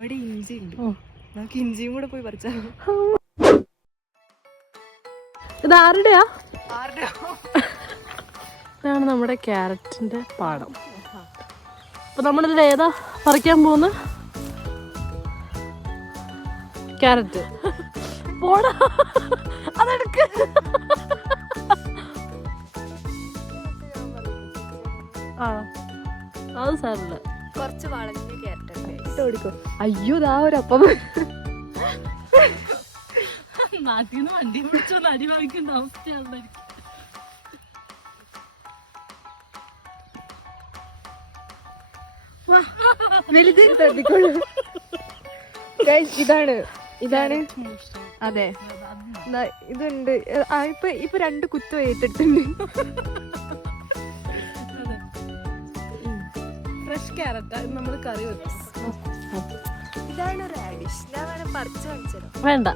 അവിടെ ഇഞ്ചി ഉണ്ട്, നമുക്ക് ഇഞ്ചിയും കൂടെ പോയി പറിച്ചാ. ഇത് ആരുടെയാ? ഇതാണ് നമ്മുടെ ക്യാരറ്റിന്റെ പാടം. അപ്പൊ നമ്മളിതിൽ ഏതാ പറിക്കാൻ പോകുന്ന? ക്യാരറ്റ്. പോടാ, അതെടുക്ക്. ആ അത് സാറില്ല, കുറച്ച് വളഞ്ഞ ക്യാരറ്റ് ഓടിക്കോ. അയ്യോ ദാ ഒരു അപ്പം നാട്ടിൽ നിന്ന് വണ്ടി പിടിച്ചു അടി വാങ്ങിക്കേണ്ട അവസ്ഥയാണ്. ഇതാണ് ഇതാണ് അതെ, ഇതുണ്ട്. ഇപ്പൊ 2 കുത്തു ഏറ്റെടുത്തുണ്ട്. ഫ്രഷ് ക്യാരറ്റ് നമ്മൾ കറി വെക്കും. ഇതാണ് റാഡിഷ്. ഞാൻ വേണം പറിച്ചു കാണിച്ചു തരാം. വേണ്ട.